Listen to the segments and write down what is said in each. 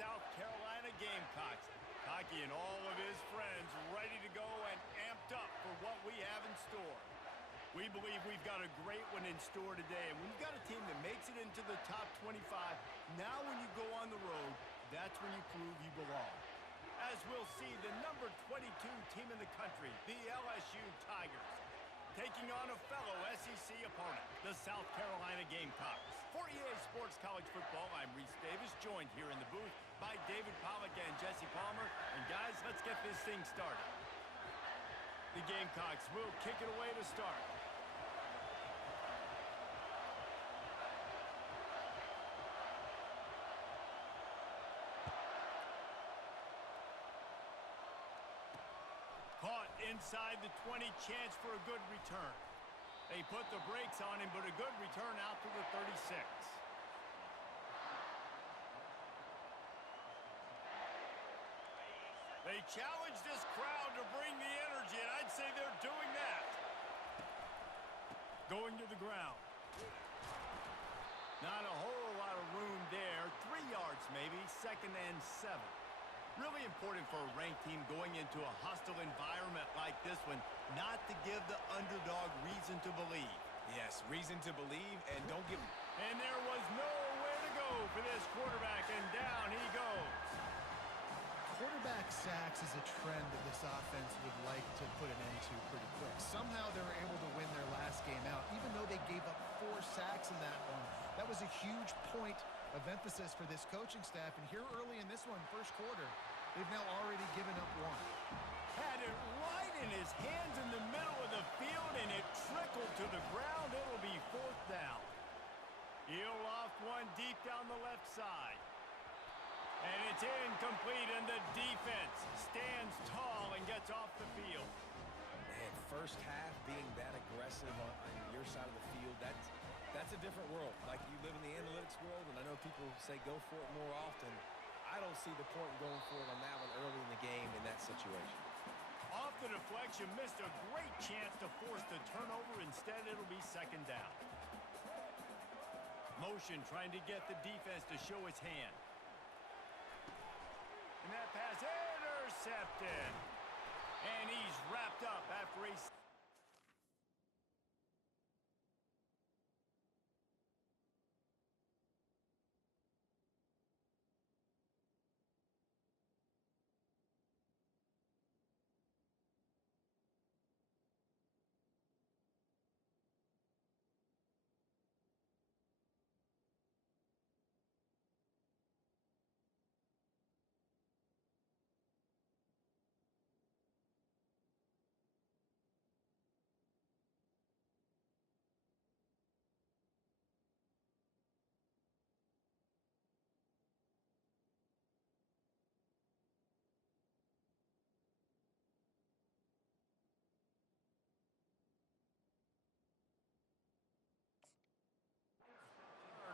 South Carolina Gamecocks. Hockey and all of his friends ready to go and amped up for what we have in store. We believe we've got a great one in store today, and when you've got a team that makes it into the top 25, now when you go on the road, that's when you prove you belong. As we'll see, the number 22 team in the country, the LSU Tigers, taking on a fellow SEC opponent, the South Carolina Gamecocks. For EA Sports College Football, I'm Reese Davis, joined here in the booth by David Pollack and Jesse Palmer. And guys, let's get this thing started. The Gamecocks will kick it away to start. Caught inside the 20, chance for a good return. They put the brakes on him, but a good return out to the 36. They challenge this crowd to bring the energy, and I'd say they're doing that. Going to the ground. Not a whole lot of room there. 3 yards maybe, 2nd and 7. Really important for a ranked team going into a hostile environment like this one, not to give the underdog reason to believe. Yes, reason to believe, and don't give... And there was nowhere to go for this quarterback, and down he goes. Quarterback sacks is a trend that this offense would like to put an end to pretty quick. Somehow they were able to win their last game out, even though they gave up 4 sacks in that one. That was a huge point of emphasis for this coaching staff, and here early in this one, first quarter, they've now already given up 1. Had it right in his hands in the middle of the field, and it trickled to the ground. It'll be 4th down. He'll loft one deep down the left side. And it's incomplete, and the defense stands tall and gets off the field. Man, first half being that aggressive on your side of the field, that's a different world. Like, you live in the analytics world, and I know people say go for it more often. I don't see the point in going for it on that one early in the game in that situation. Off the deflection, missed a great chance to force the turnover. Instead, it'll be 2nd down. Motion trying to get the defense to show its hand. And that pass intercepted. And he's wrapped up after a...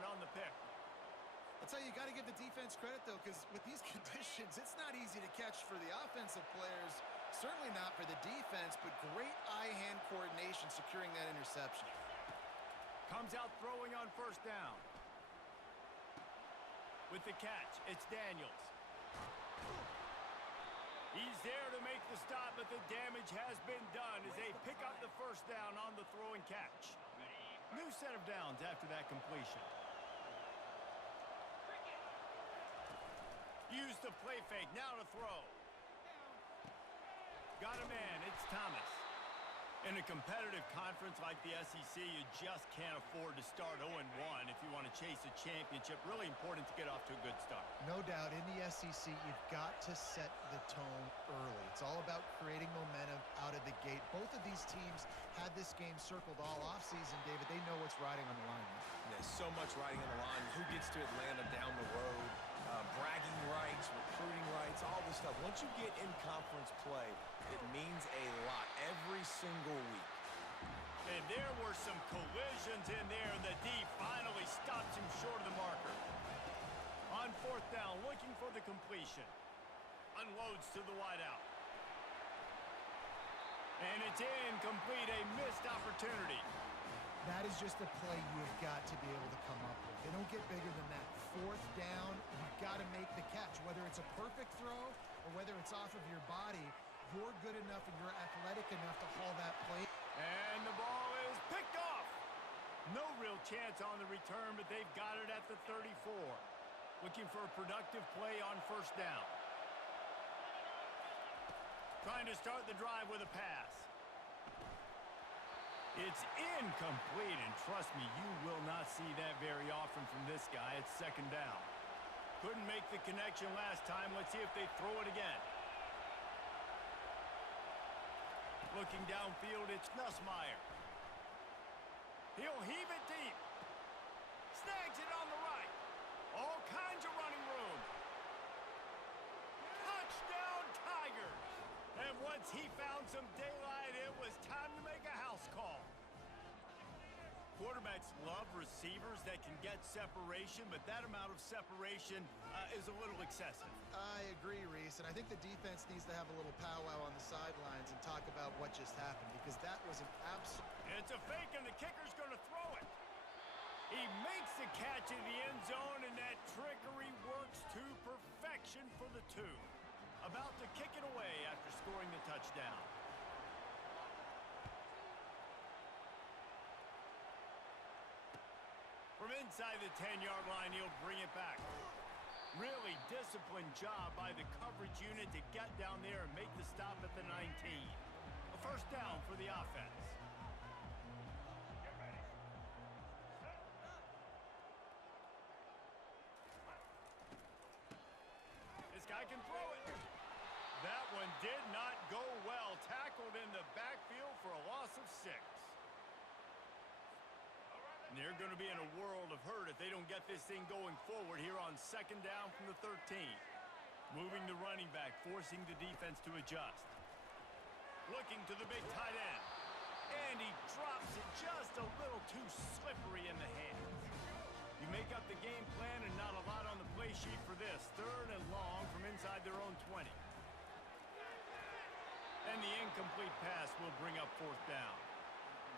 on the pick. I'll tell you, you got to give the defense credit, though, because with these conditions, it's not easy to catch for the offensive players. Certainly not for the defense, but great eye-hand coordination securing that interception. Comes out throwing on 1st down. With the catch, it's Daniels. He's there to make the stop, but the damage has been done as they pick up the 1st down on the throw and catch. New set of downs after that completion. Used the play fake, now to throw. Got a man, it's Thomas. In a competitive conference like the SEC, you just can't afford to start 0-1 if you want to chase a championship. Really important to get off to a good start. No doubt, in the SEC, you've got to set the tone early. It's all about creating momentum out of the gate. Both of these teams had this game circled all offseason, David. They know what's riding on the line. There's so much riding on the line. Who gets to Atlanta down the road? Bragging rights, recruiting rights, all this stuff. Once you get in conference play, it means a lot every single week. And there were some collisions in there, and the D finally stops him short of the marker. On 4th down, looking for the completion. Unloads to the wideout. And it's incomplete, a missed opportunity. That is just a play you've got to be able to come up with. They don't get bigger than that. 4th down, you've got to make the catch. Whether it's a perfect throw or whether it's off of your body, you're good enough and you're athletic enough to haul that play. And the ball is picked off. No real chance on the return, but they've got it at the 34. Looking for a productive play on first down. Trying to start the drive with a pass. It's incomplete, and trust me, you will not see that very often from this guy. It's second down. Couldn't make the connection last time. Let's see if they throw it again. Looking downfield, it's Nussmeier. He'll heave it deep. Snags it on the right. All kinds of running room. Touchdown, Tigers. And once he found some daylight, it was time to make a house call. Quarterbacks love receivers that can get separation, but that amount of separation is a little excessive. I agree, Reese, and I think the defense needs to have a little powwow on the sidelines and talk about what just happened, because that was an absolute... It's a fake, and the kicker's going to throw it. He makes the catch in the end zone, and that trickery works to perfection for the two. About to kick it away after scoring the touchdown. From inside the 10-yard line, he'll bring it back. Really disciplined job by the coverage unit to get down there and make the stop at the 19. A first down for the offense. This guy can throw it. That one did not go well. Tackled in the backfield for a loss of 6. And they're going to be in a world of hurt if they don't get this thing going forward here on second down from the 13. Moving the running back, forcing the defense to adjust. Looking to the big tight end. And he drops it just a little too slippery in the hands. You make up the game plan and not a lot on the play sheet for this. Third and long from inside their own 20. And the incomplete pass will bring up fourth down.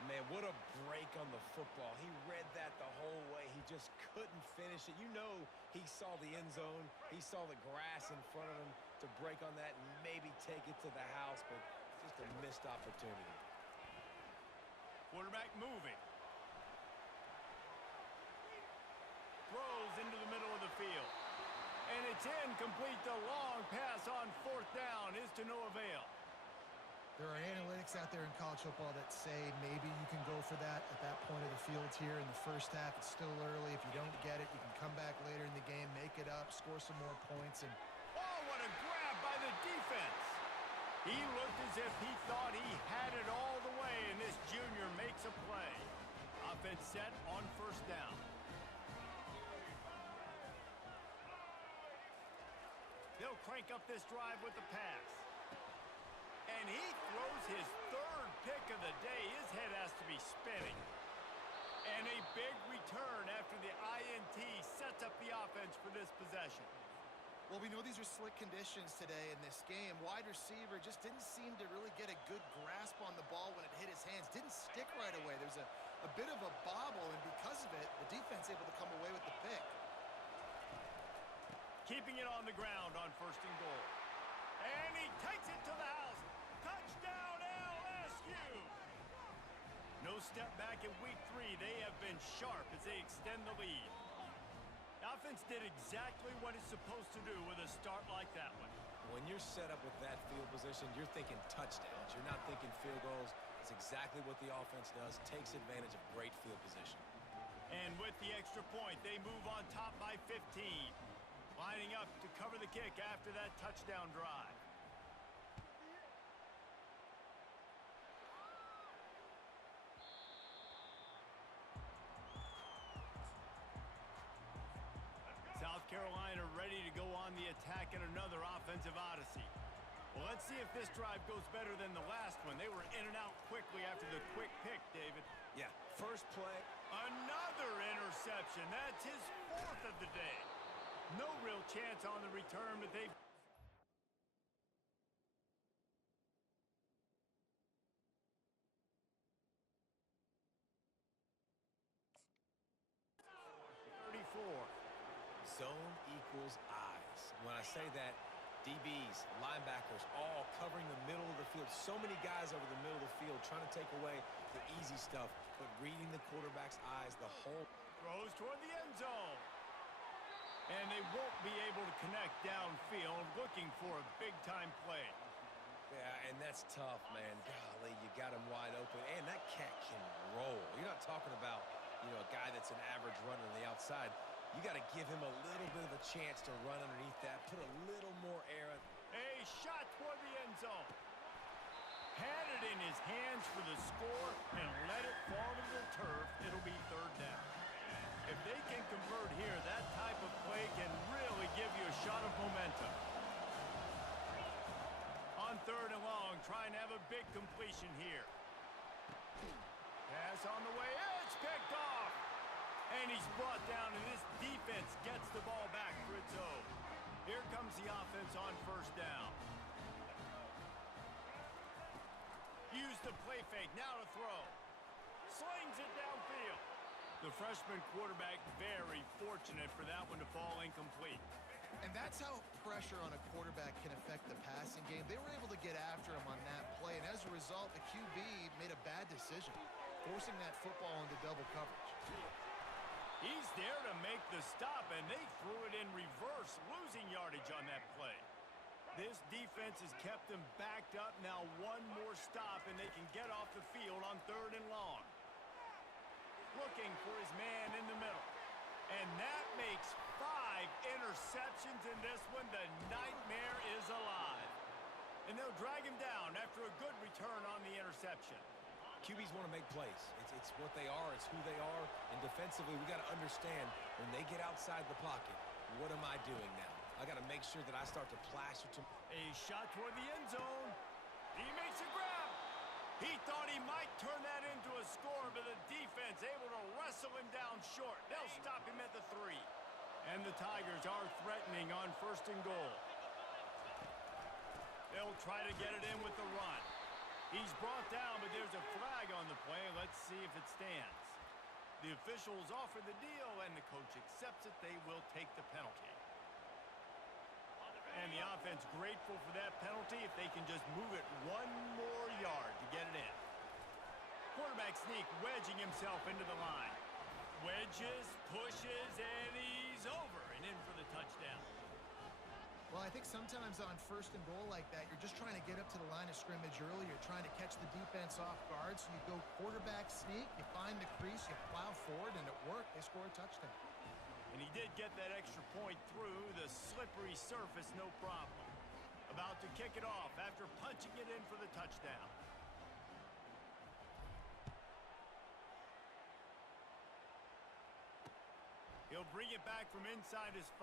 Man, what a break on the football. He read that the whole way. He just couldn't finish it. You know he saw the end zone. He saw the grass in front of him to break on that and maybe take it to the house, but just a missed opportunity. Quarterback moving. Throws into the middle of the field. And it's incomplete. The long pass on fourth down is to no avail. There are analytics out there in college football that say maybe you can go for that at that point of the field here in the first half. It's still early. If you don't get it, you can come back later in the game, make it up, score some more points. And oh, what a grab by the defense. He looked as if he thought he had it all the way, and this junior makes a play. Offense set on first down. They'll crank up this drive with the pass. And he throws his third pick of the day. His head has to be spinning. And a big return after the INT sets up the offense for this possession. well, we know these are slick conditions today in this game. Wide receiver just didn't seem to really get a good grasp on the ball when it hit his hands. Didn't stick right away. There's a bit of a bobble, and because of it, the defense able to come away with the pick. Keeping it on the ground on first and goal. And he takes it to the house. Touchdown, LSU! No step back in week 3. They have been sharp as they extend the lead. The offense did exactly what it's supposed to do with a start like that one. When you're set up with that field position, you're thinking touchdowns. You're not thinking field goals. It's exactly what the offense does. Takes advantage of great field position. And with the extra point, they move on top by 15. Lining up to cover the kick after that touchdown drive. South Carolina ready to go on the attack in another offensive odyssey. Well, let's see if this drive goes better than the last one. They were in and out quickly after the quick pick, David. Yeah, first play. Another interception. That's his 4th of the day. No real chance on the return, but they... Zone zone equals eyes. When I say that, DBs, linebackers, all covering the middle of the field. So many guys over the middle of the field trying to take away the easy stuff, but reading the quarterback's eyes the whole. Throws toward the end zone. And they won't be able to connect downfield, looking for a big-time play. Yeah, and that's tough, man. Golly, you got him wide open. And that cat can roll. You're not talking about, a guy that's an average runner on the outside. You got to give him a little bit of a chance to run underneath that, put a little more air. A shot toward the end zone. Had it in his hands for the score and let it fall to the turf. It'll be third down. If they can convert here, that type of play can really give you a shot of momentum. On third and long, trying to have a big completion here. Pass on the way. It's picked off. And he's brought down, and this defense gets the ball back for its own. Here comes the offense on first down. Use the play fake, now to throw. Slings it downfield. The freshman quarterback very fortunate for that one to fall incomplete. And that's how pressure on a quarterback can affect the passing game. They were able to get after him on that play, and as a result, the QB made a bad decision, forcing that football into double coverage. He's there to make the stop, and they threw it in reverse, losing yardage on that play. This defense has kept them backed up. Now one more stop, and they can get off the field on third and long. Looking for his man in the middle. And that makes 5 interceptions in this one. The nightmare is alive. And they'll drag him down after a good return on the interception. QBs want to make plays. It's what they are. It's who they are. And defensively, we got to understand when they get outside the pocket, what am I doing now? I got to make sure that I start to plaster to. A shot toward the end zone. He makes a grab. He thought he might turn that into a score, but the defense able to wrestle him down short. They'll stop him at the 3. And the Tigers are threatening on first and goal. They'll try to get it in with the run. He's brought down, but there's a flag on the play. Let's see if it stands. The officials offer the deal, and the coach accepts it. They will take the penalty. And the offense grateful for that penalty if they can just move it 1 more yard to get it in. Quarterback sneak, wedging himself into the line. Wedges, pushes, and he's over and in for the touchdown. Well, I think sometimes on first and goal like that, you're just trying to get up to the line of scrimmage early. You're trying to catch the defense off guard. So you go quarterback sneak, you find the crease, you plow forward, and it worked. They score a touchdown. And he did get that extra point through the slippery surface, no problem. About to kick it off after punching it in for the touchdown. He'll bring it back from inside his 5.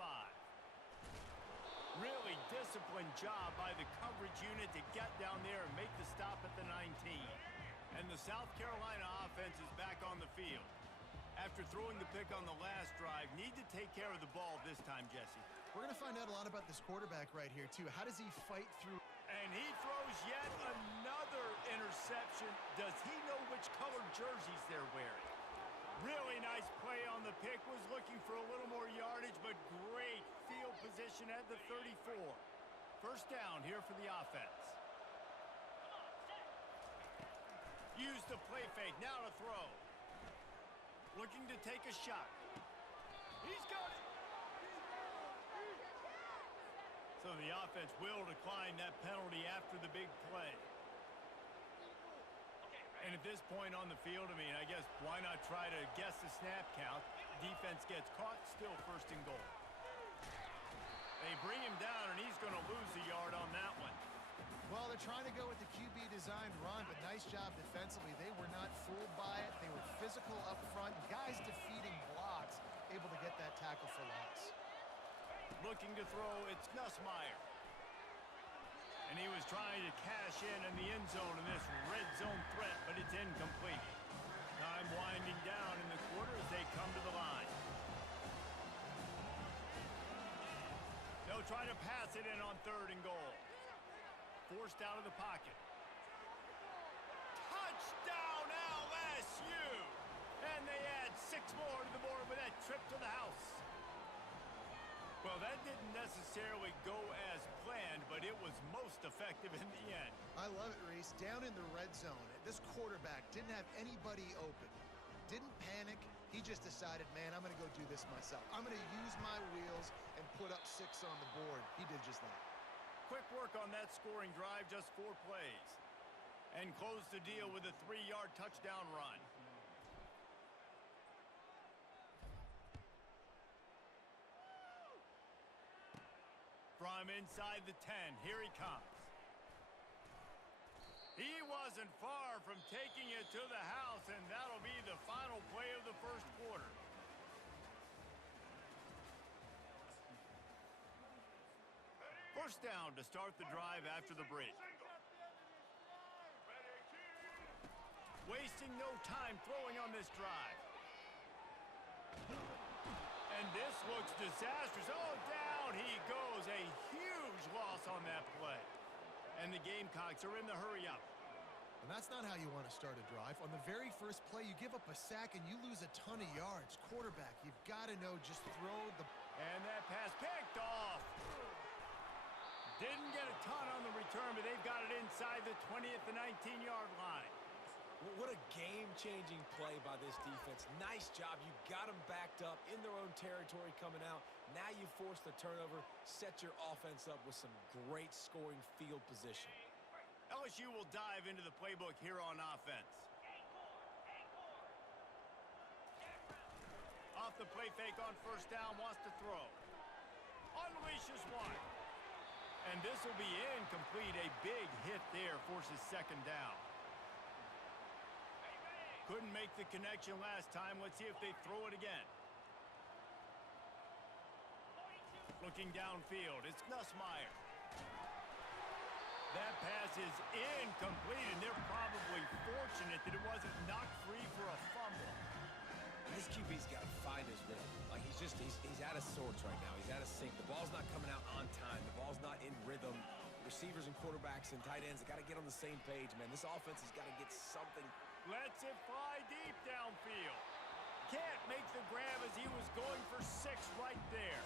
Really disciplined job by the coverage unit to get down there and make the stop at the 19. And the South Carolina offense is back on the field. After throwing the pick on the last drive, need to take care of the ball this time, Jesse. We're going to find out a lot about this quarterback right here, too. How does he fight through? And he throws yet another interception. Does he know which colored jerseys they're wearing? Really nice play on the pick. Was looking for a little more yardage, but great field position at the 34. First down here for the offense. Use the play fake. Now to throw. Looking to take a shot. He's got it. So the offense will decline that penalty after the big play. And at this point on the field, I guess why not try to guess the snap count? Defense gets caught, still first and goal. They bring him down, and he's going to lose a yard on that one. Well, they're trying to go with the QB-designed run, but nice job defensively. They were not fooled by it. They were physical up front. Guys defeating blocks, able to get that tackle for loss. Looking to throw, it's Nussmeier. And he was trying to cash in the end zone in this red zone threat, but it's incomplete. Time winding down in the quarter as they come to the line. They'll try to pass it in on third and goal. Forced out of the pocket. Touchdown LSU! And they add 6 more to the board with that trip to the house. necessarily go as planned, but it was most effective in the end. I love it, Reese. Down in the red zone, this quarterback didn't have anybody open. Didn't panic. He just decided, man, I'm going to go do this myself. I'm going to use my wheels and put up 6 on the board. He did just that. Quick work on that scoring drive, just 4 plays. And closed the deal with a 3-yard touchdown run. From inside the 10, here he comes. He wasn't far from taking it to the house, and that'll be the final play of the first quarter. First down to start the drive after the break. Wasting no time throwing on this drive. And this looks disastrous. Oh, down he goes. A huge loss on that play. And the Gamecocks are in the hurry-up. And that's not how you want to start a drive. On the very first play, you give up a sack and you lose a ton of yards. Quarterback, you've got to know, just throw the... And that pass picked off. Didn't get a ton on the return, but they've got it inside the 20 at the 19-yard line. What a game-changing play by this defense. Nice job. You got them backed up in their own territory coming out. Now you force the turnover, set your offense up with some great scoring field position. LSU will dive into the playbook here on offense. Off the play fake on first down, wants to throw. Unleashes one. And this will be incomplete. A big hit there forces second down. Couldn't make the connection last time. Let's see if they throw it again. Looking downfield, it's Nussmeier. That pass is incomplete, and they're probably fortunate that it wasn't knocked free for a fumble. And this QB's got to find his rhythm. Like, he's out of sorts right now. He's out of sync. The ball's not coming out on time. The ball's not in rhythm. Receivers and quarterbacks and tight ends have got to get on the same page, man. This offense has got to get something. Lets it fly deep downfield. Can't make the grab as he was going for 6 right there.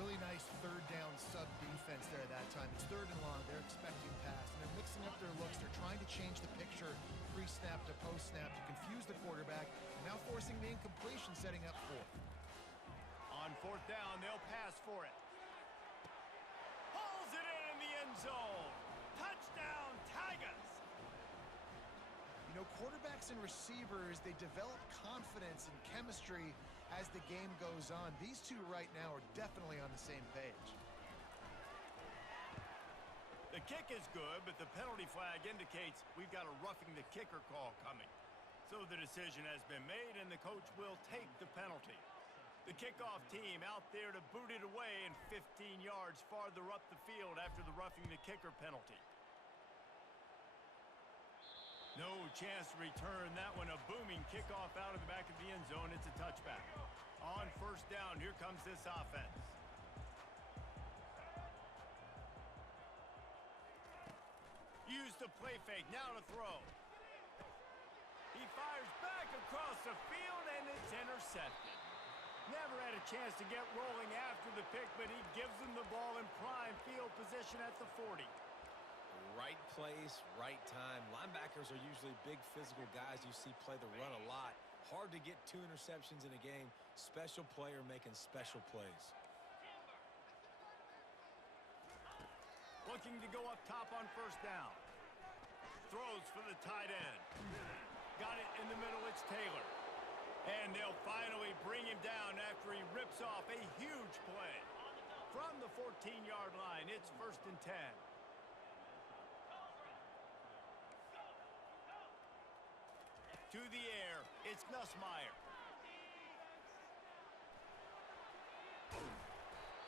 Really nice third down sub defense there that time. It's third and long. They're expecting pass, and they're mixing up their looks. They're trying to change the picture pre-snap to post-snap to confuse the quarterback, and now forcing the incompletion, setting up 4th. On 4th down, they'll pass for it. Pulls it in the end zone. Touchdown, Tigers. You know, quarterbacks and receivers, they develop confidence and chemistry as the game goes on. These two right now are definitely on the same page. The kick is good, but the penalty flag indicates we've got a roughing the kicker call coming. So the decision has been made, and the coach will take the penalty. The kickoff team out there to boot it away and 15 yards farther up the field after the roughing the kicker penalty. No chance to return that one. A booming kickoff out of the back of the end zone. It's a touchback. On first down, here comes this offense. Use the play fake, now to throw. He fires back across the field, and it's intercepted. Never had a chance to get rolling after the pick, but he gives them the ball in prime field position at the 40. Right place, right time. Linebackers are usually big physical guys. You see play the run a lot. Hard to get 2 interceptions in a game. Special player making special plays. Looking to go up top on first down. Throws for the tight end. Got it in the middle, it's Taylor. And they'll finally bring him down after he rips off a huge play. From the 14-yard line, it's 1st and 10. To the air, it's Nussmeier.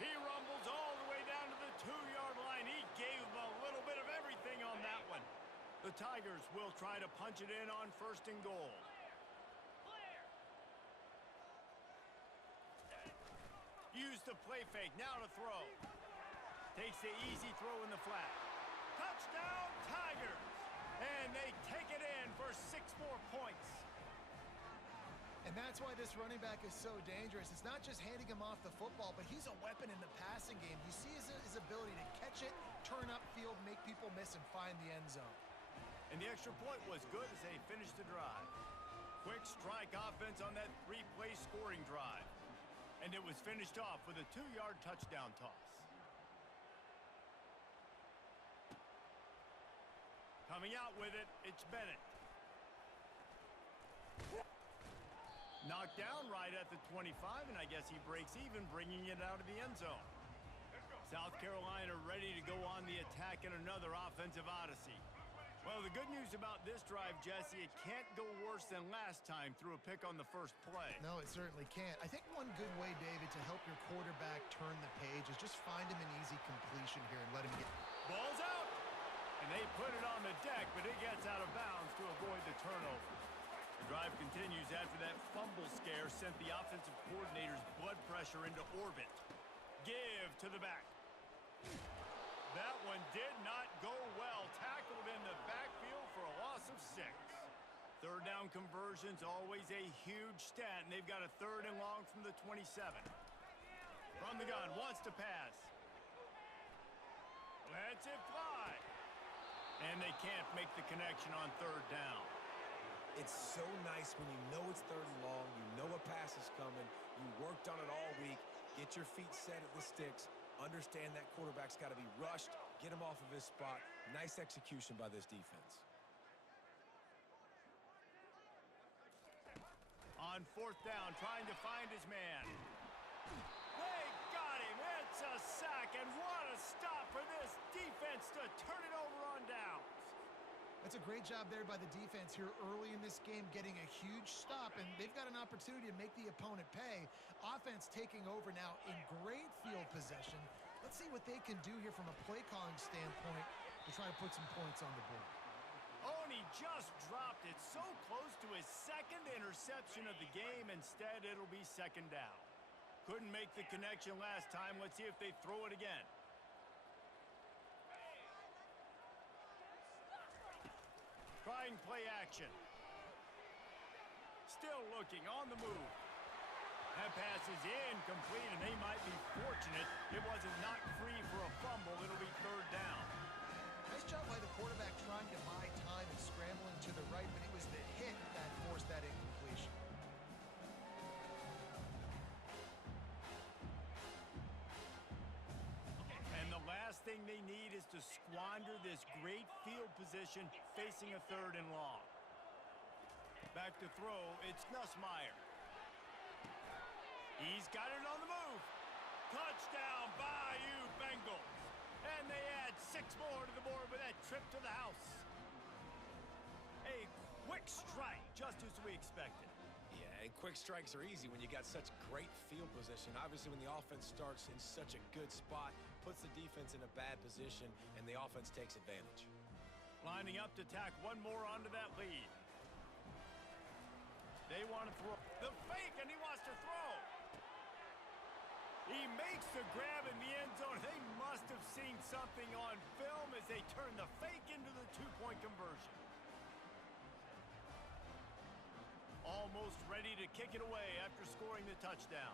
He rumbles all the way down to the 2-yard line. He gave them a little bit of everything on that one. The Tigers will try to punch it in on 1st and goal. Use the play fake, now to throw. Takes the easy throw in the flat. Touchdown, Tigers! And they take it in for 6 more points. And that's why this running back is so dangerous. It's not just handing him off the football, but he's a weapon in the passing game. ability to catch it, turn upfield, make people miss, and find the end zone. And the extra point was good as they finished the drive. Quick strike offense on that three-play scoring drive. And it was finished off with a 2-yard touchdown toss. Coming out with it, it's Bennett. Knocked down right at the 25, and I guess he breaks even, bringing it out of the end zone. South Carolina ready to go on the attack in another offensive odyssey. Well, the good news about this drive, Jesse, it can't go worse than last time through a pick on the first play. No, it certainly can't. I think one good way, David, to help your quarterback turn the page is just find him an easy completion here and let him get... Ball's out! And they put it on the deck, but it gets out of bounds to avoid the turnover. The drive continues after that fumble scare sent the offensive coordinator's blood pressure into orbit. Give to the back. That one did not go well. Tackled in the backfield for a loss of 6. Third down conversions, always a huge stat, and they've got a 3rd and long from the 27. From the gun, wants to pass. Lets it fly. And they can't make the connection on 3rd down. It's so nice when you know it's 3rd and long, you know a pass is coming, you worked on it all week, get your feet set at the sticks, understand that quarterback's got to be rushed, get him off of his spot. Nice execution by this defense. On 4th down, trying to find his man. They got him. It's a sack, and what a stop for this defense to turn it over on downs. That's a great job there by the defense here early in this game, getting a huge stop, and they've got an opportunity to make the opponent pay. Offense taking over now in great field possession. Let's see what they can do here from a play calling standpoint to try to put some points on the board. Oh, and he just dropped it so close to his 2nd interception of the game. Instead, it'll be 2nd down. Couldn't make the connection last time. Let's see if they throw it again. Trying play action. Still looking on the move. That pass is incomplete, and they might be fortunate it wasn't knocked free for a fumble. It'll be 3rd down. Nice job by the quarterback trying to buy time and scrambling to the right, but it was the hit that forced that incompletion. And the last thing they need is to squander this great field position facing a 3rd and long. Back to throw, it's Nussmeier. He's got it on the move. Touchdown, Bayou Bengals. And they add 6 more to the board with that trip to the house. A quick strike, just as we expected. Yeah, and quick strikes are easy when you got such great field position. Obviously, when the offense starts in such a good spot, puts the defense in a bad position, and the offense takes advantage. Lining up to tack one more onto that lead. They want to throw. The fake, and he wants to throw. He makes the grab in the end zone. They must have seen something on film as they turn the fake into the 2-point conversion. Almost ready to kick it away after scoring the touchdown.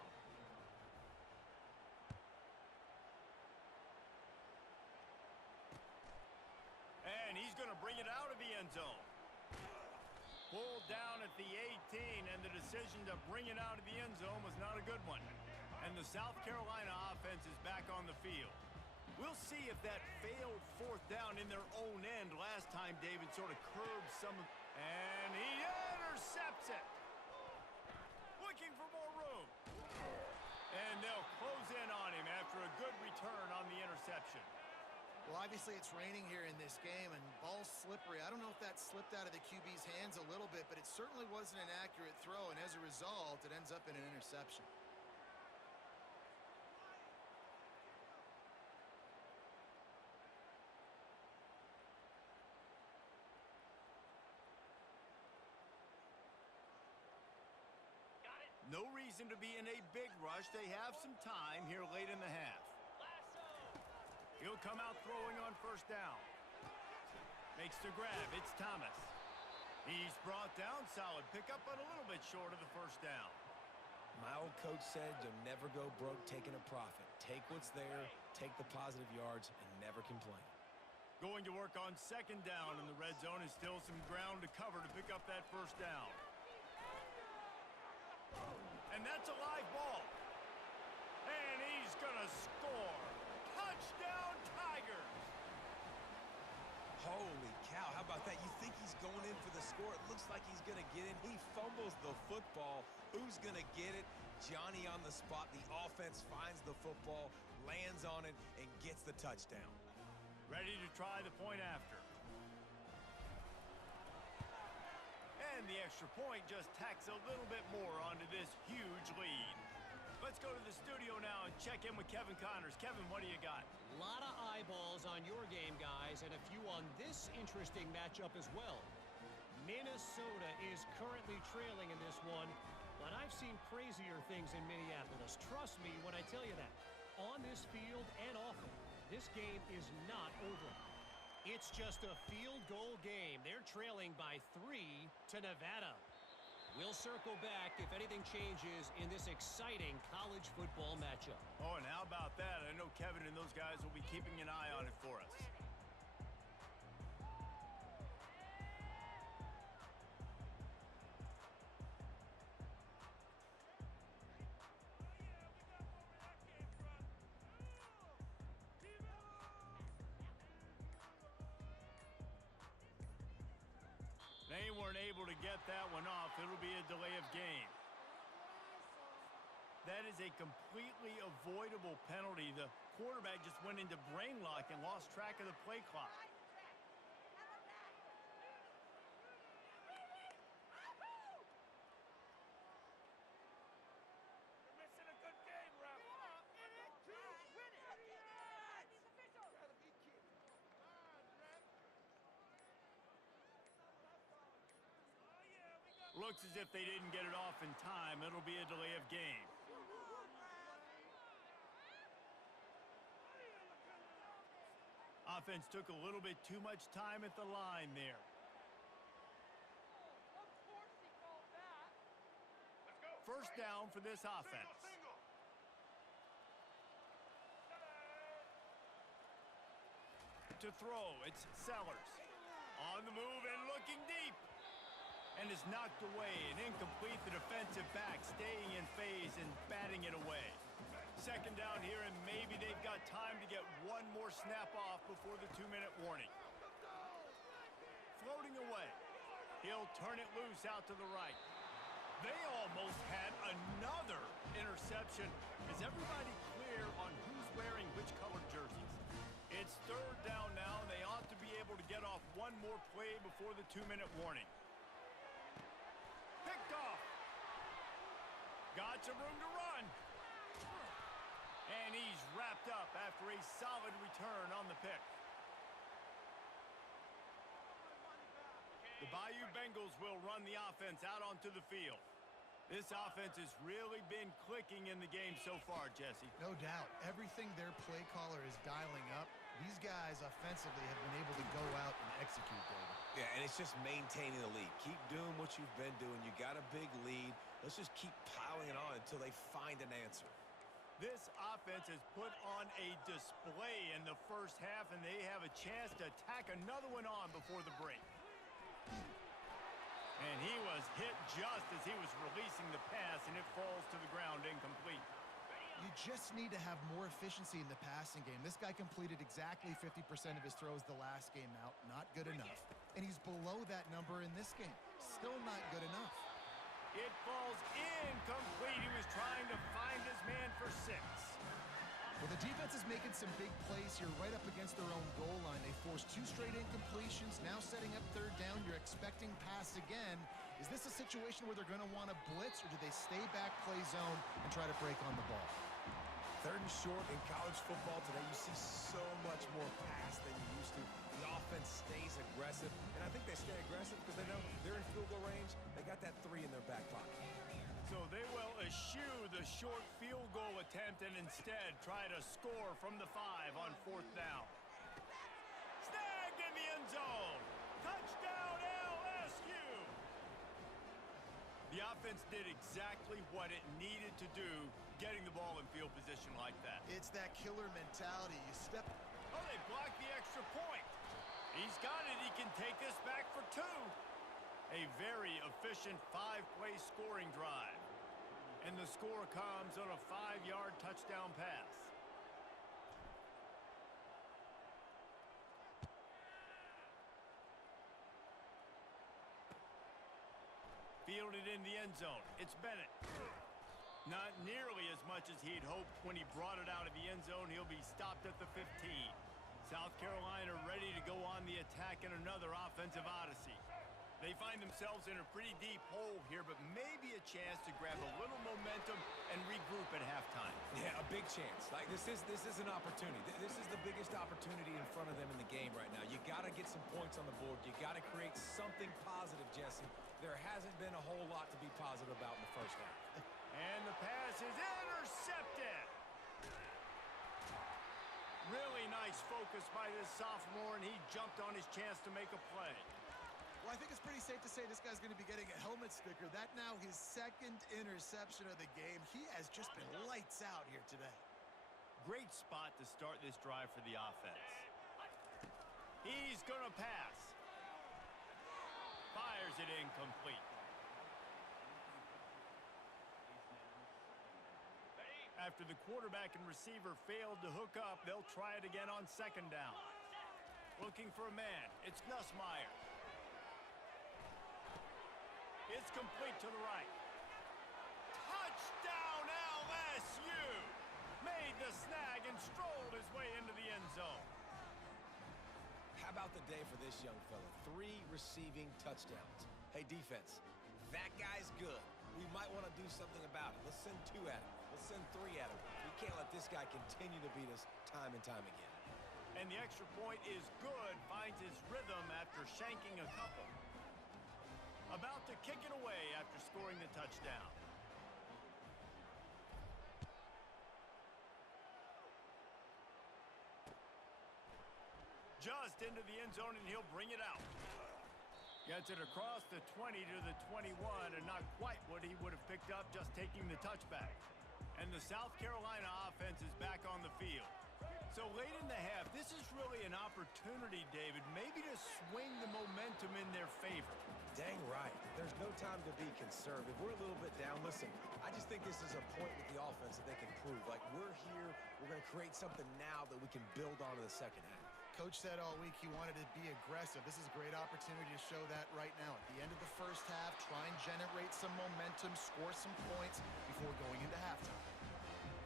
And he's going to bring it out of the end zone. Pulled down at the 18, and the decision to bring it out of the end zone was not a good one. And the South Carolina offense is back on the field. We'll see if that failed 4th down in their own end last time David sort of curbed some of... And he intercepts it. Looking for more room. And they'll close in on him after a good return on the interception. Well, obviously it's raining here in this game, and ball's slippery. I don't know if that slipped out of the QB's hands a little bit, but it certainly wasn't an accurate throw, and as a result, it ends up in an interception. No reason to be in a big rush. They have some time here late in the half. He'll come out throwing on 1st down. Makes the grab. It's Thomas. He's brought down. Solid pickup, but a little bit short of the 1st down. My old coach said you'll never go broke taking a profit. take what's there, take the positive yards, and never complain. Going to work on second down in the red zone, and still some ground to cover to pick up that first down. And that's a live ball. And he's going to score. Touchdown, Tigers. Holy cow, how about that? You think he's going in for the score. It looks like he's going to get in. He fumbles the football. Who's going to get it? Johnny on the spot. The offense finds the football, lands on it, and gets the touchdown. Ready to try the point after. And the extra point just tacks a little bit more onto this huge lead. Let's go to the studio now and check in with Kevin Connors. Kevin, what do you got? A lot of eyeballs on your game, guys, and a few on this interesting matchup as well. Minnesota is currently trailing in this one, but I've seen crazier things in Minneapolis. Trust me when I tell you that. On this field and off it, this game is not over. It's just a field goal game. They're trailing by 3 to Nevada. We'll circle back if anything changes in this exciting college football matchup. Oh, and how about that? I know Kevin and those guys will be keeping an eye on it for us. They weren't able to get that one off. It'll be a delay of game. That is a completely avoidable penalty. The quarterback just went into brain lock and lost track of the play clock. Looks as if they didn't get it off in time. It'll be a delay of game. Offense took a little bit too much time at the line there. First down for this offense. To throw, it's Sellers. On the move and looking deep. And is knocked away and incomplete. The defensive back staying in phase and batting it away. Second down here, and maybe they've got time to get one more snap off before the 2-minute warning. Floating away. He'll turn it loose out to the right. They almost had another interception. Is everybody clear on who's wearing which colored jerseys? It's third down now, and they ought to be able to get off one more play before the 2-minute warning. Picked off. Got some room to run. And he's wrapped up after a solid return on the pick. The Bayou Bengals will run the offense out onto the field. This offense has really been clicking in the game so far, Jesse. No doubt. Everything their play caller is dialing up, these guys offensively have been able to go out and execute, David. Yeah, and it's just maintaining the lead. Keep doing what you've been doing. You got a big lead. Let's just keep piling it on until they find an answer. This offense has put on a display in the first half, and they have a chance to tack another one on before the break. And he was hit just as he was releasing the pass, and it falls to the ground incomplete. You just need to have more efficiency in the passing game. This guy completed exactly 50% of his throws the last game out. Not good enough. And he's below that number in this game. Still not good enough. It falls incomplete. He was trying to find his man for 6. Well, the defense is making some big plays here right up against their own goal line. They forced 2 straight incompletions. Now setting up third down. You're expecting pass again. Is this a situation where they're going to want to blitz, or do they stay back, play zone, and try to break on the ball? Third and short in college football today, you see so much more pass than you used to. The offense stays aggressive, and I think they stay aggressive because they know they're in field goal range. They got that 3 in their back pocket. So they will eschew the short field goal attempt and instead try to score from the 5 on 4th down. Snagged in the end zone. Touchdown LSU. The offense did exactly what it needed to do getting the ball in field position like that. It's that killer mentality. You step... Oh, they blocked the extra point. He's got it. He can take this back for two. A very efficient 5-play scoring drive. And the score comes on a 5-yard touchdown pass. Fielded in the end zone. It's Bennett. Not nearly as much as he'd hoped when he brought it out of the end zone. He'll be stopped at the 15. South Carolina ready to go on the attack in another offensive odyssey. They find themselves in a pretty deep hole here, but maybe a chance to grab a little momentum and regroup at halftime. Yeah, a big chance. Like, this is an opportunity. This is the biggest opportunity in front of them in the game right now. You got to get some points on the board. You got to create something positive, Jesse. There hasn't been a whole lot to be positive about in the first half. And the pass is intercepted. Really nice focus by this sophomore, and he jumped on his chance to make a play. Well, I think it's pretty safe to say this guy's going to be getting a helmet sticker. That now his second interception of the game. He has just been lights out here today. Great spot to start this drive for the offense. He's going to pass. Fires it incomplete. After the quarterback and receiver failed to hook up, they'll try it again on second down. Looking for a man. It's Nussmeier. It's complete to the right. Touchdown LSU! Made the snag and strolled his way into the end zone. How about the day for this young fella? 3 receiving touchdowns. Hey, defense, that guy's good. We might want to do something about it. Let's send 2 at him. Let's send 3 at him. We can't let this guy continue to beat us time and time again. And the extra point is good. Finds his rhythm after shanking a couple. About to kick it away after scoring the touchdown. Just into the end zone, and he'll bring it out. Gets it across the 20 to the 21, and not quite what he would have picked up just taking the touchback. And the South Carolina offense is back on the field. So late in the half, this is really an opportunity, David, maybe to swing the momentum in their favor. Dang right. There's no time to be conservative. We're a little bit down. Listen, I just think this is a point with the offense that they can prove. Like, we're here. We're going to create something now that we can build on in the second half. Coach said all week he wanted to be aggressive. This is a great opportunity to show that right now. At the end of the first half, try and generate some momentum, score some points before going into halftime.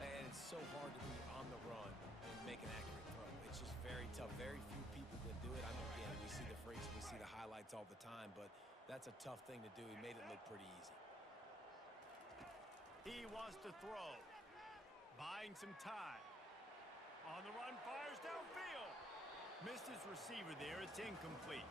And it's so hard to be on the run and make an accurate throw. It's just very tough. Very few people can do it. I mean, again, we see the freaks, we see the highlights all the time, but that's a tough thing to do. He made it look pretty easy. He wants to throw. Buying some time. On the run, fires downfield. Missed his receiver there. It's incomplete.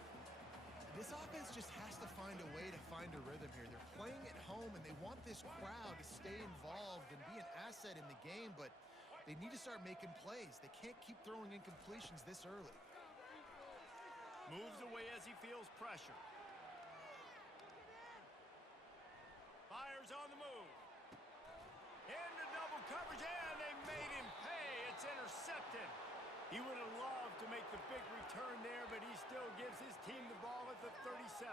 This offense just has to find a way to find a rhythm here. They're playing at home, and they want this crowd to stay involved and be an asset in the game, but they need to start making plays. They can't keep throwing incompletions this early. Moves away as he feels pressure. Fires on the move. Into double coverage, and they made him pay. It's intercepted. He would have loved to make the big return there, but he still gives his team the ball at the 37.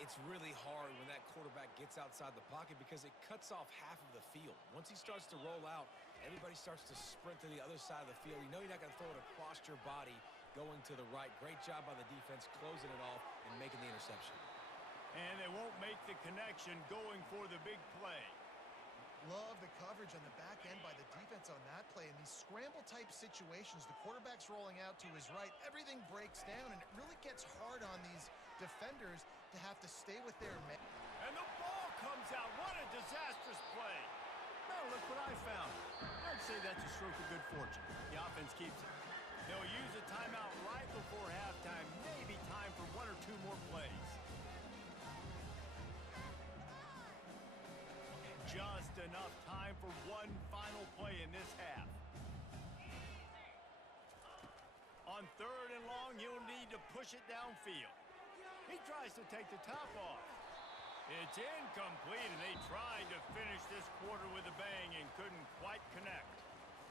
It's really hard when that quarterback gets outside the pocket because it cuts off half of the field. Once he starts to roll out, everybody starts to sprint to the other side of the field. You know you're not going to throw it across your body going to the right. Great job by the defense closing it off and making the interception. And they won't make the connection going for the big play. Love the coverage on the back end by the defense on that play. In these scramble-type situations, the quarterback's rolling out to his right. Everything breaks down, and it really gets hard on these defenders to have to stay with their man. And the ball comes out. What a disastrous play. Well, look what I found. I'd say that's a stroke of good fortune. The offense keeps it. They'll use a timeout right before halftime. Maybe time for 1 or 2 more plays. Just enough time for one final play in this half. On 3rd and long, he'll need to push it downfield. He tries to take the top off. It's incomplete, and they tried to finish this quarter with a bang and couldn't quite connect.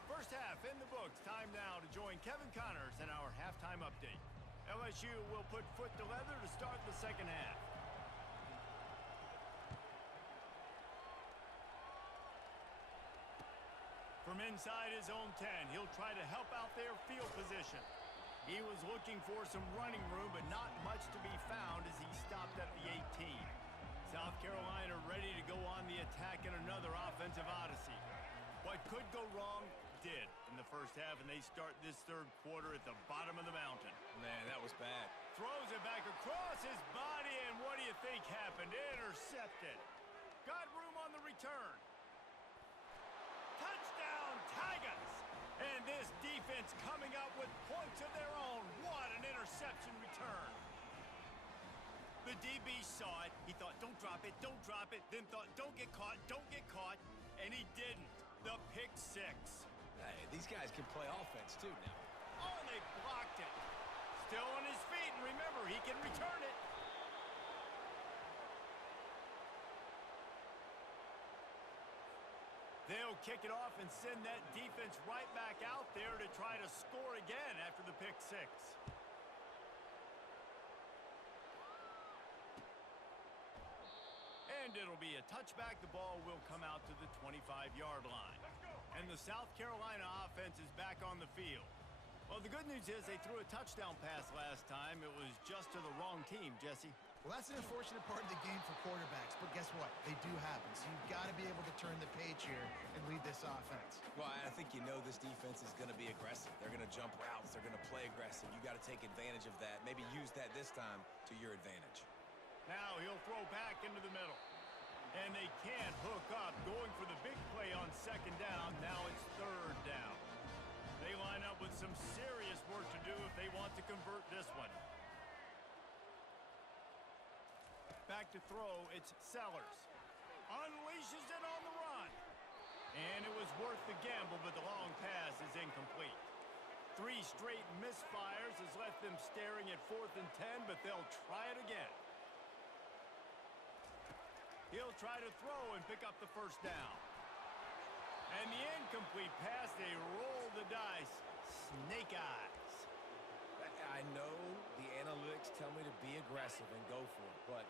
First half in the books. Time now to join Kevin Connors in our halftime update. LSU will put foot to leather to start the second half. From inside his own 10, he'll try to help out their field position. He was looking for some running room, but not much to be found as he stopped at the 18. South Carolina ready to go on the attack in another offensive odyssey. What could go wrong did in the first half, and they start this third quarter at the bottom of the mountain. Man, that was bad. Throws it back across his body, and what do you think happened? Intercepted. Got room on the return. Touchdown, Tigers! And this defense coming up with points of their own. What an interception return. The DB saw it. He thought, don't drop it, don't drop it. Then thought, don't get caught, don't get caught. And he didn't. The pick six. Hey, these guys can play offense too now. Oh, and they blocked it. Still on his feet, and remember, he can return it. They'll kick it off and send that defense right back out there to try to score again after the pick six. And it'll be a touchback. The ball will come out to the 25-yard line. And the South Carolina offense is back on the field. Well, the good news is they threw a touchdown pass last time. It was just to the wrong team, Jesse. Well, that's an unfortunate part of the game for quarterbacks, but guess what? They do happen, so you've got to be able to turn the page here and lead this offense. Well, I think you know this defense is going to be aggressive. They're going to jump routes. They're going to play aggressive. You got to take advantage of that. Maybe use that this time to your advantage. Now he'll throw back into the middle. And they can't hook up, going for the big play on second down. Now it's third down. They line up with some serious work to do if they want to convert this one. Back to throw, it's Sellers. Unleashes it on the run. And it was worth the gamble, but the long pass is incomplete. 3 straight misfires has left them staring at 4th and 10, but they'll try it again. He'll try to throw and pick up the first down. And the incomplete pass, they roll the dice. Snake eyes. I know the analytics tell me to be aggressive and go for it, but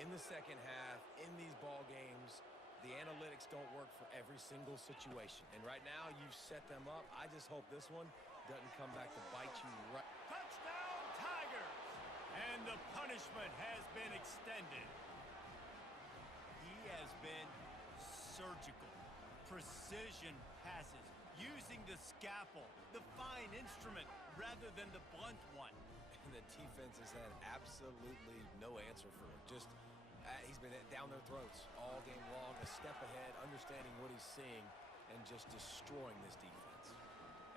in the second half, in these ball games, the analytics don't work for every single situation. And right now, you've set them up. I just hope this one doesn't come back to bite you right. Touchdown, Tigers! And the punishment has been extended. He has been surgical. Precision passes, using the scalpel, the fine instrument, rather than the blunt one. And the defense has had absolutely no answer for him. Just, he's been down their throats all game long, a step ahead, understanding what he's seeing, and just destroying this defense.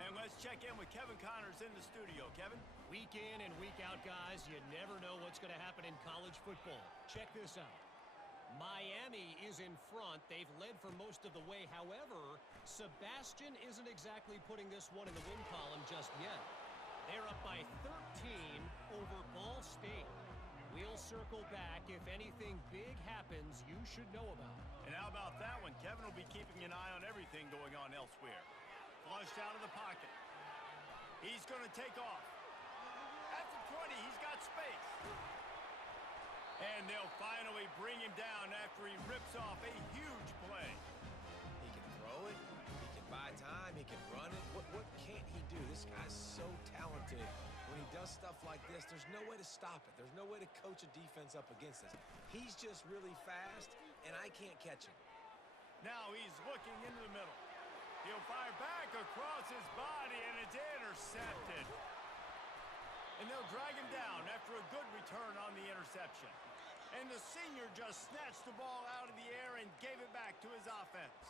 And let's check in with Kevin Connors in the studio. Kevin? Week in and week out, guys, you never know what's going to happen in college football. Check this out. Miami is in front. They've led for most of the way. However, Sebastian isn't exactly putting this one in the win column just yet. They're up by 13 over Ball State. We'll circle back. If anything big happens, you should know about it. And how about that one? Kevin will be keeping an eye on everything going on elsewhere. Flushed out of the pocket. He's going to take off. At the 20, he's got space. And they'll finally bring him down after he rips off a huge play. He can throw it. He can buy time. He can run it. What can't he do? This guy's so talented. When he does stuff like this, there's no way to stop it. There's no way to coach a defense up against this. He's just really fast, and I can't catch him. Now he's looking into the middle. He'll fire back across his body, and it's intercepted. And they'll drag him down after a good return on the interception. And the senior just snatched the ball out of the air and gave it back to his offense.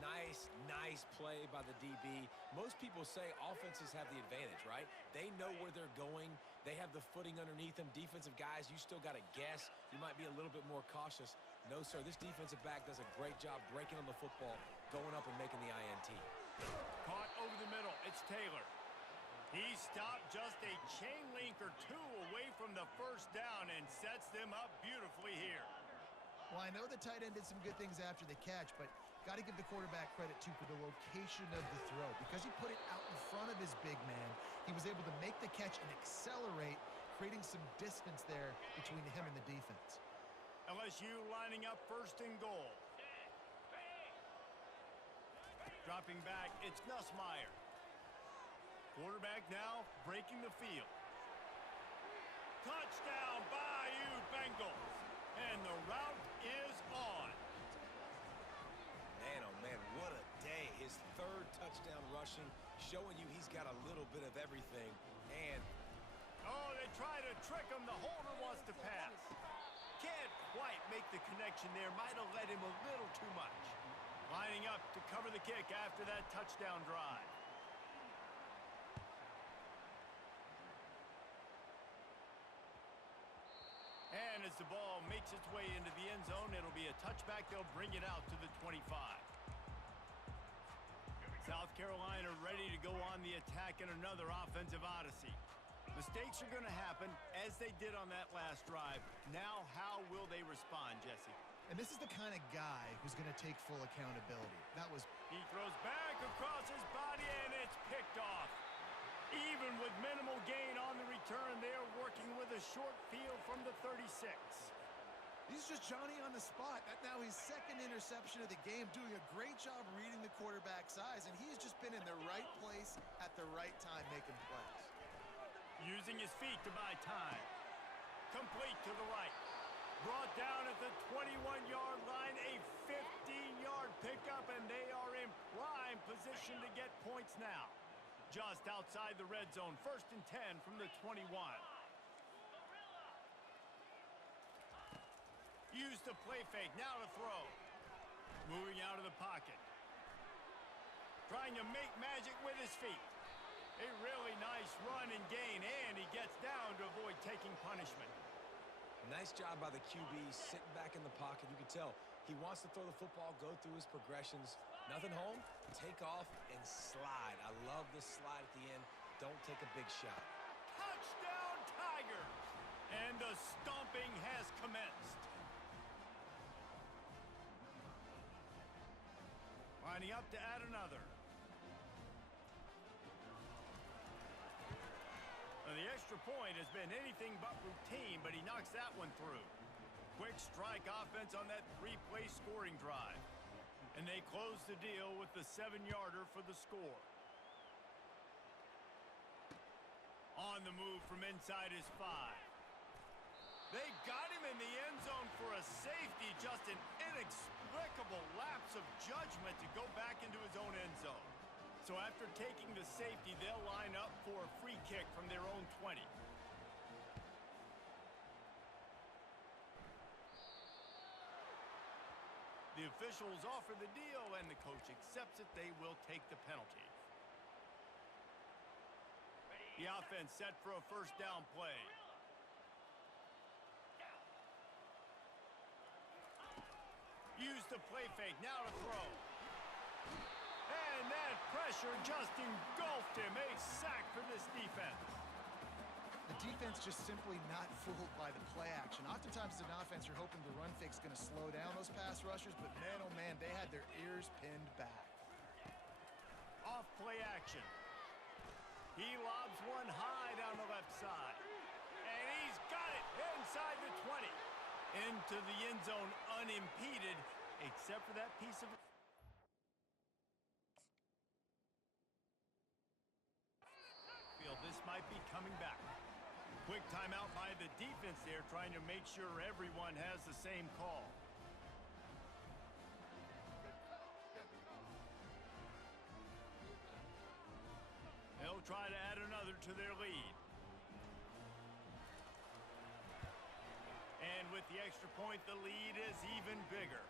Nice play by the DB. Most people say offenses have the advantage, right? They know where they're going. They have the footing underneath them. Defensive guys, you still got to guess. You might be a little bit more cautious. No, sir, this defensive back does a great job breaking on the football, going up and making the INT. Caught over the middle. It's Taylor. He stopped just a chain link or two away from the first down and sets them up beautifully here. Well, I know the tight end did some good things after the catch, but got to give the quarterback credit, too, for the location of the throw. Because he put it out in front of his big man, he was able to make the catch and accelerate, creating some distance there between him and the defense. LSU lining up first and goal. Dropping back, it's Nussmeier. Quarterback now breaking the field. Touchdown, Bayou Bengals. And the route is on. Man, oh man, what a day. His third touchdown rushing, showing you he's got a little bit of everything. And oh, they try to trick him. The holder wants to pass. Can't quite make the connection there. Might have led him a little too much. Lining up to cover the kick after that touchdown drive. And as the ball makes its way into the end zone, it'll be a touchback. They'll bring it out to the 25. South Carolina ready to go on the attack in another offensive odyssey. Mistakes are going to happen, as they did on that last drive. Now, how will they respond, Jesse? And this is the kind of guy who's going to take full accountability. He throws back across his body, and it's picked off. Even with minimal gain on the return, they are working with a short field from the 36. He's just Johnny on the spot. Now his second interception of the game, doing a great job reading the quarterback's eyes, and he's just been in the right place at the right time making plays. Using his feet to buy time. Complete to the right. Brought down at the 21-yard line, a 15-yard pickup, and they are in prime position to get points now. Just outside the red zone, 1st and 10 from the 21. Use the play fake, now to throw. Moving out of the pocket. Trying to make magic with his feet. A really nice run and gain, and he gets down to avoid taking punishment. nice job by the QB sitting back in the pocket. You can tell he wants to throw the football, go through his progressions. Nothing home, take off and slide. I love the slide at the end. Don't take a big shot. Touchdown, Tigers! And the stomping has commenced. Lining up to add another. Now, the extra point has been anything but routine, but he knocks that one through. Quick strike offense on that three-play scoring drive. And they close the deal with the 7-yarder for the score. On the move from inside his 5. They got him in the end zone for a safety. Just an inexplicable lapse of judgment to go back into his own end zone. So after taking the safety, they'll line up for a free kick from their own 20. The officials offer the deal, and the coach accepts it. They will take the penalty. The offense set for a first down play. Use the play fake, now to throw. And that pressure just engulfed him. A sack for this defense. The defense just simply not fooled by the play action. Oftentimes, as an offense, you're hoping the run fake's going to slow down those pass rushers, but man, oh man, they had their ears pinned back. Off play action. He lobs one high down the left side. And he's got it inside the 20. Into the end zone unimpeded, except for that piece of... This might be coming back. Quick timeout by the defense there, trying to make sure everyone has the same call. They'll try to add another to their lead. And with the extra point, the lead is even bigger.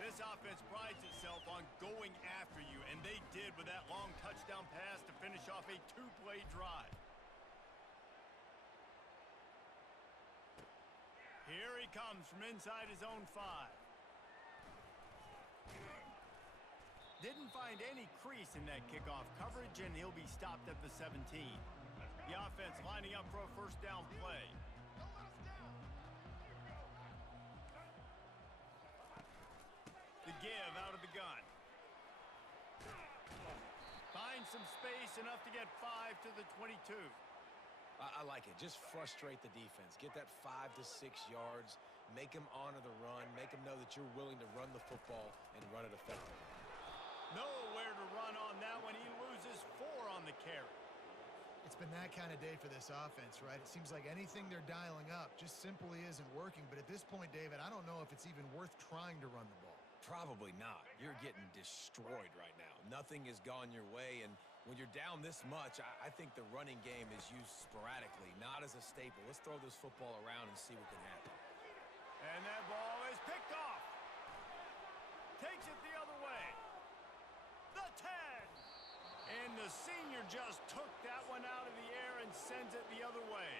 This offense prides itself on going after you, and they did with that long touchdown pass to finish off a two-play drive. Here he comes from inside his own 5. Didn't find any crease in that kickoff coverage, and he'll be stopped at the 17. The offense lining up for a first down play. give out of the gun. Find some space, enough to get 5 to the 22. I like it. Just frustrate the defense. Get that 5 to 6 yards. Make them honor the run. Make them know that you're willing to run the football and run it effectively. Nowhere to run on that one. He loses 4 on the carry. It's been that kind of day for this offense, right? It seems like anything they're dialing up just simply isn't working. But at this point, David, I don't know if it's even worth trying to run the ball. Probably not. You're getting destroyed right now. Nothing has gone your way, and when you're down this much, I think the running game is used sporadically, not as a staple. Let's throw this football around and see what can happen. And that ball is picked off. Takes it the other way. The 10. And the senior just took that one out of the air and sends it the other way.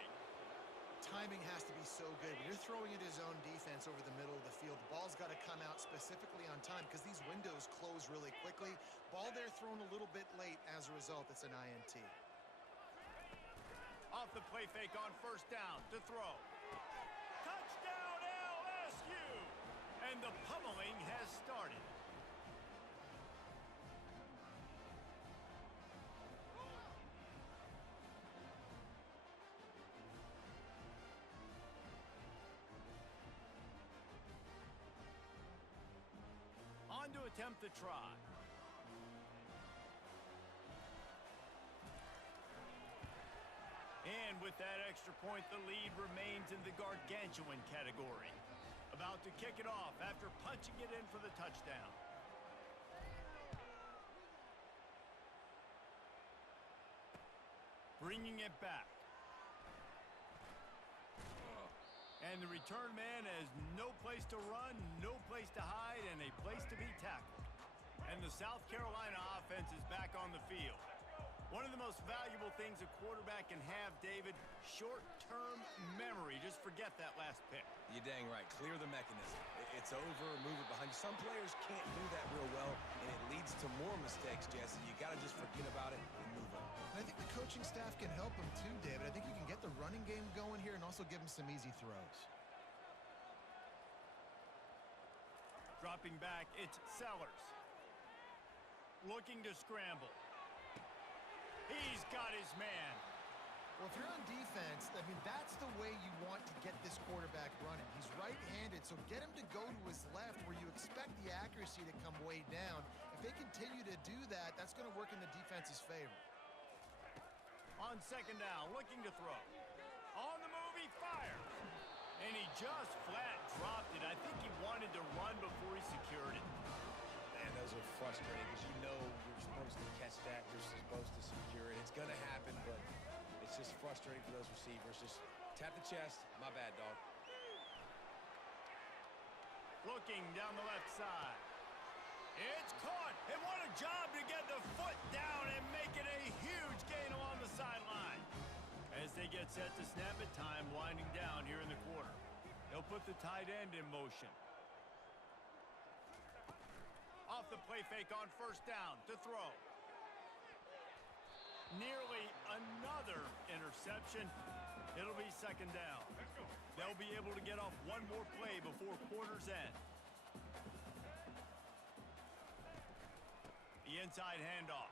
Timing has to be so good. When you're throwing at his own defense over the middle of the field, the ball's got to come out specifically on time because these windows close really quickly. Ball there thrown a little bit late. As a result, it's an INT. Off the play fake on first down to throw. Touchdown LSU! And the pummeling has started. On to attempt the try. And with that extra point, the lead remains in the gargantuan category. About to kick it off after punching it in for the touchdown. Bringing it back. And the return man has no place to run, no place to hide, and a place to be tackled. And the South Carolina offense is back on the field. One of the most valuable things a quarterback can have, David, short-term memory. Just forget that last pick. You're dang right. Clear the mechanism. It's over, move it behind you. Some players can't do that real well, and it leads to more mistakes, Jesse. You got to just forget about it and move on. And I think the coaching staff can help him too, David. I think you can get the running game going here and also give him some easy throws. Dropping back, it's Sellers. Looking to scramble. He's got his man. Well, if you're on defense, I mean, that's the way you want to get this quarterback running. He's right-handed, so get him to go to his left where you expect the accuracy to come way down. If they continue to do that, that's going to work in the defense's favor. On second down, looking to throw. On the move, he fires. And he just flat dropped it. I think he wanted to run before he secured it. Man, those are frustrating because you know you're supposed to catch that. You're supposed to secure it. It's going to happen, but it's just frustrating for those receivers. Just tap the chest. My bad, dog. Looking down the left side. It's caught. And what a job to get the foot down and make it a huge gain along the sideline. As they get set to snap it, time winding down here in the quarter. They'll put the tight end in motion. Off the play fake on first down to throw. Nearly another interception. It'll be second down. They'll be able to get off one more play before quarter's end. The inside handoff.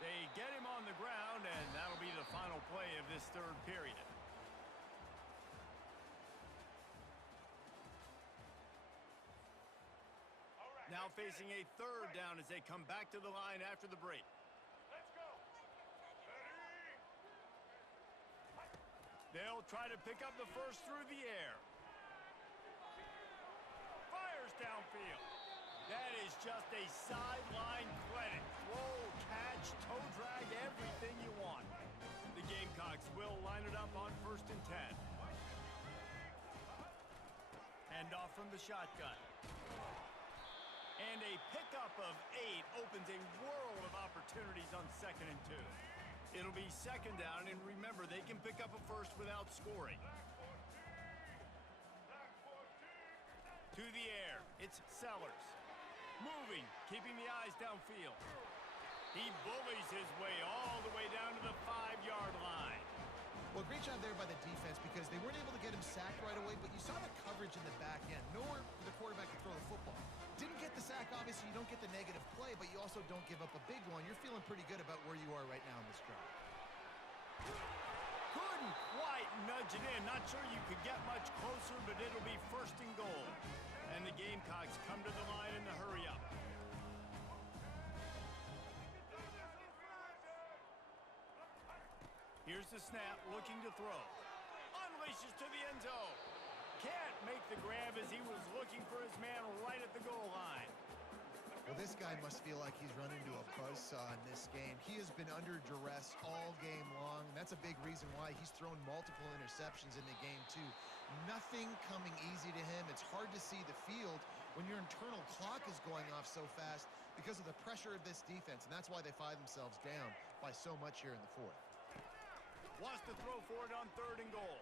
They get him on the ground, and that'll be the final play of this third period. Now facing a third down as they come back to the line after the break. Let's go. They'll try to pick up the first through the air. Fires downfield. That is just a sideline clinic. Throw, catch, toe drag, everything you want. The Gamecocks will line it up on 1st and 10. Handoff from the shotgun. And a pickup of 8 opens a world of opportunities on 2nd and 2. It'll be second down, and remember, they can pick up a first without scoring. To the air, it's Sellers. Moving, keeping the eyes downfield. He bullies his way all the way down to the 5-yard line. Well, great job there by the defense because they weren't able to get him sacked right away, but you saw the coverage in the back end. Nowhere for the quarterback to throw the football. Didn't get the sack, obviously you don't get the negative play, but you also don't give up a big one. You're feeling pretty good about where you are right now in this drive. Couldn't quite nudge it in. Not sure you could get much closer, but it'll be first and goal. And the Gamecocks come to the line in the hurry up. Here's the snap, looking to throw. Unleashes to the end zone. Can't make the grab as he was looking for his man right at the goal line. Well, this guy must feel like he's run into a buzzsaw in this game. He has been under duress all game long, and that's a big reason why he's thrown multiple interceptions in the game, too. Nothing coming easy to him. It's hard to see the field when your internal clock is going off so fast because of the pressure of this defense, and that's why they find themselves down by so much here in the fourth. Wants to throw for it on third and goal.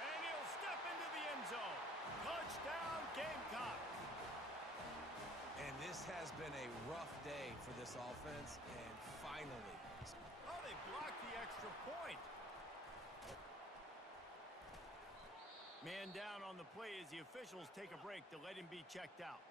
And he'll step into the end zone. Touchdown, Gamecocks. And this has been a rough day for this offense, and finally. Oh, they blocked the extra point. Man down on the play as the officials take a break to let him be checked out.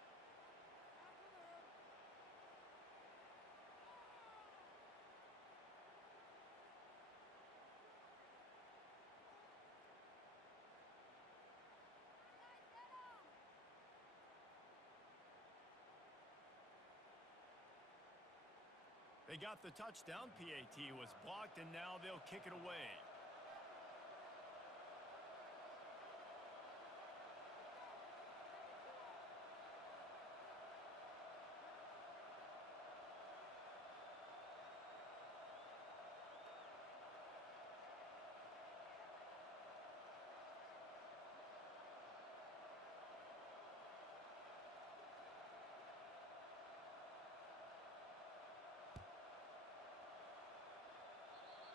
They got the touchdown. PAT was blocked, and now they'll kick it away.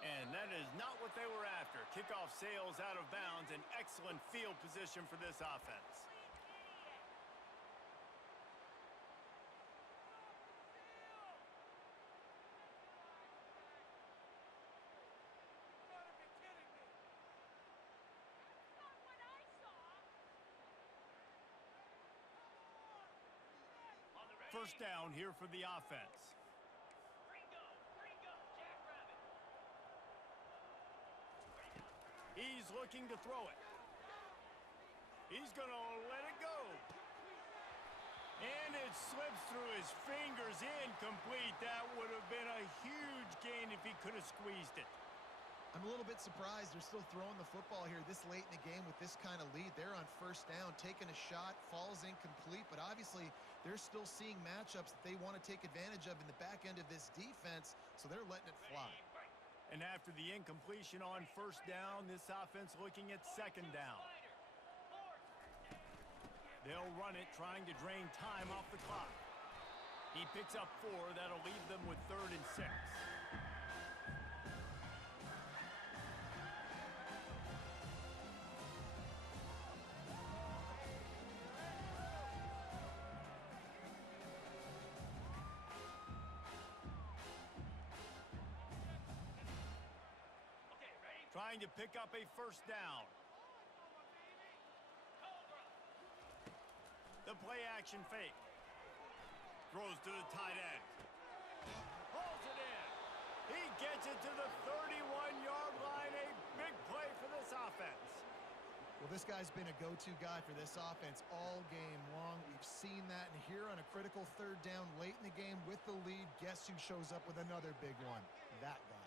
And that is not what they were after. Kickoff sails out of bounds. An excellent field position for this offense. First down here for the offense. He's looking to throw it. He's going to let it go. And it slips through his fingers, incomplete. That would have been a huge gain if he could have squeezed it. I'm a little bit surprised they're still throwing the football here this late in the game with this kind of lead. They're on first down, taking a shot, falls incomplete, but obviously they're still seeing matchups that they want to take advantage of in the back end of this defense, so they're letting it fly. And after the incompletion on first down, this offense looking at second down. They'll run it, trying to drain time off the clock. He picks up 4. That'll leave them with 3rd and 6. Trying to pick up a first down. The play action fake. Throws to the tight end. Pulls it in. He gets it to the 31-yard line. A big play for this offense. Well, this guy's been a go-to guy for this offense all game long. We've seen that, and here on a critical third down late in the game with the lead, guess who shows up with another big one? That guy.